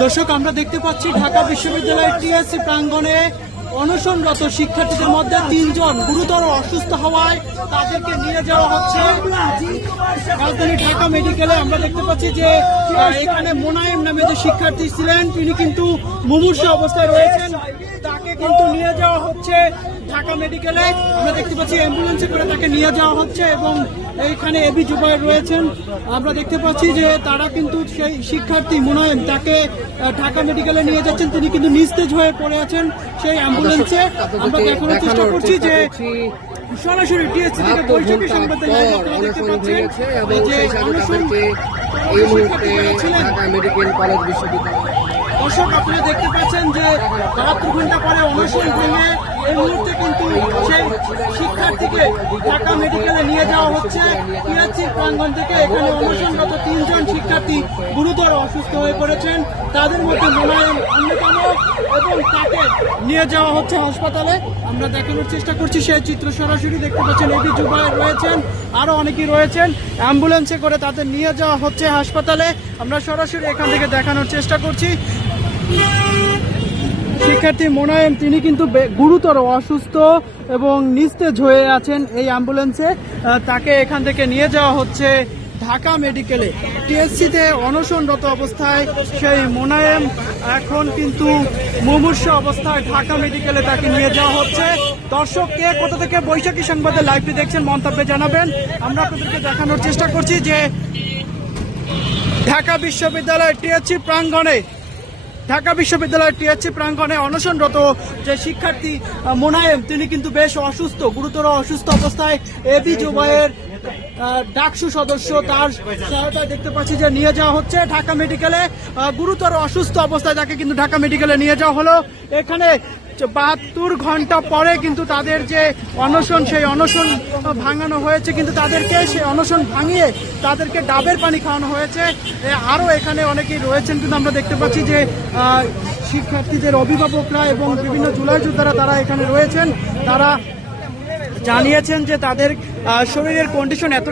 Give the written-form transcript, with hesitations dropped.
দর্শক, আমরা দেখতে পাচ্ছি ঢাকা বিশ্ববিদ্যালয়ের টিএসসি প্রাঙ্গণে অনশনরত শিক্ষার্থীদের মধ্যে 3 জন গুরুতর অসুস্থ হওয়ায় তাদেরকে নিয়ে যাওয়া হচ্ছে রাজধানী ঢাকা মেডিকেলে। আমরা দেখতে পাচ্ছি যে এখানে মোনায়েম নামে যে শিক্ষার্থী ছিলেন তিনি কিন্তু মুমূর্ষু অবস্থায় রয়েছেন, তাকে কিন্তু নিয়ে যাওয়া হচ্ছে ঢাকা মেডিকেলে। আমরা দেখতে পাচ্ছি অ্যাম্বুলেন্সে করে তাকে নিয়ে যাওয়া হচ্ছে এবং এইখানে এবি জুবায়ের রয়েছেন। আমরা দেখতে পাচ্ছি যে তারা কিন্তু সেই শিক্ষার্থী মোনায়েম তাকে ঢাকা মেডিকেলে নিয়ে যাচ্ছেন, তিনি কিন্তু নিস্তেজ হয়ে পড়ে আছেন সেই অ্যাম্বুলেন্সে। আমরা দেখানোর চেষ্টা করছি যে সরাসরি টিএসসি থেকে বৈঠকি সংবাদে দেখতে পাচ্ছেন যে এই মুহূর্তে ঢাকা মেডিকেল কলেজ বিশ্ববিদ্যালয়। দর্শক, আপনারা দেখতে পাচ্ছেন যে 72 ঘন্টা পরে অনশন ভেঙে এই মুহূর্তে কিন্তু সেই শিক্ষার্থীকে ঢাকা মেডিকেলে নিয়ে যাওয়া হচ্ছে টিএসসি প্রাঙ্গণ থেকে। এখানে অনশনরত 3 জন শিক্ষার্থী গুরুতর অসুস্থ হয়ে পড়েছেন, তাদের মধ্যে মোনায়েম অন্যতম এবং তাকে নিয়ে যাওয়া হচ্ছে হাসপাতালে। আমরা দেখানোর চেষ্টা করছি সেই চিত্র সরাসরি দেখতে পাচ্ছেন। এবি জুবায়ের রয়েছেন, আরো অনেকেই রয়েছেন, অ্যাম্বুলেন্সে করে তাদের নিয়ে যাওয়া হচ্ছে হাসপাতালে। আমরা সরাসরি এখান থেকে দেখানোর চেষ্টা করছি। শিক্ষার্থী মোনায়েম তিনি কিন্তু গুরুতর অসুস্থ এবং নিস্তেজ হয়ে আছেন এই অ্যাম্বুলেন্সে। তাকে এখান থেকে নিয়ে যাওয়া হচ্ছে ঢাকা মেডিকেলে। টিএসসিতে অনশনরত অবস্থায় সেই মোনায়েম এখন কিন্তু মুমূর্ষু অবস্থায় ঢাকা মেডিকেলে তাকে নিয়ে যাওয়া হচ্ছে। দর্শক, কে কোথা থেকে বৈশাখী সংবাদে লাইভটি দেখছেন মন্তব্যে জানাবেন। আমরা আপনাদেরকে দেখানোর চেষ্টা করছি যে ঢাকা বিশ্ববিদ্যালয়ের টিএসসি প্রাঙ্গণে অনশনরত যে শিক্ষার্থী মোনায়েম তিনি কিন্তু বেশ অসুস্থ, গুরুতর অসুস্থ অবস্থায়। এবি জুবায়ের ডাকসু সদস্য তার সহায়তায় দেখতে পাচ্ছি যে নিয়ে যাওয়া হচ্ছে ঢাকা মেডিকেলে। গুরুতর অসুস্থ অবস্থায় তাকে কিন্তু ঢাকা মেডিকেলে নিয়ে যাওয়া হলো। এখানে 72 ঘন্টা পরে কিন্তু তাদের যে অনশন সেই অনশন ভাঙানো হয়েছে, কিন্তু তাদেরকে সেই অনশন ভাঙিয়ে তাদেরকে ডাবের পানি খাওয়ানো হয়েছে। আরও এখানে অনেকেই রয়েছেন, কিন্তু আমরা দেখতে পাচ্ছি যে শিক্ষার্থীদের অভিভাবকরা এবং বিভিন্ন জুলাই যোদ্ধারা তারা এখানে রয়েছেন। তারা জানিয়েছেন যে তাদের শরীরের কন্ডিশন এত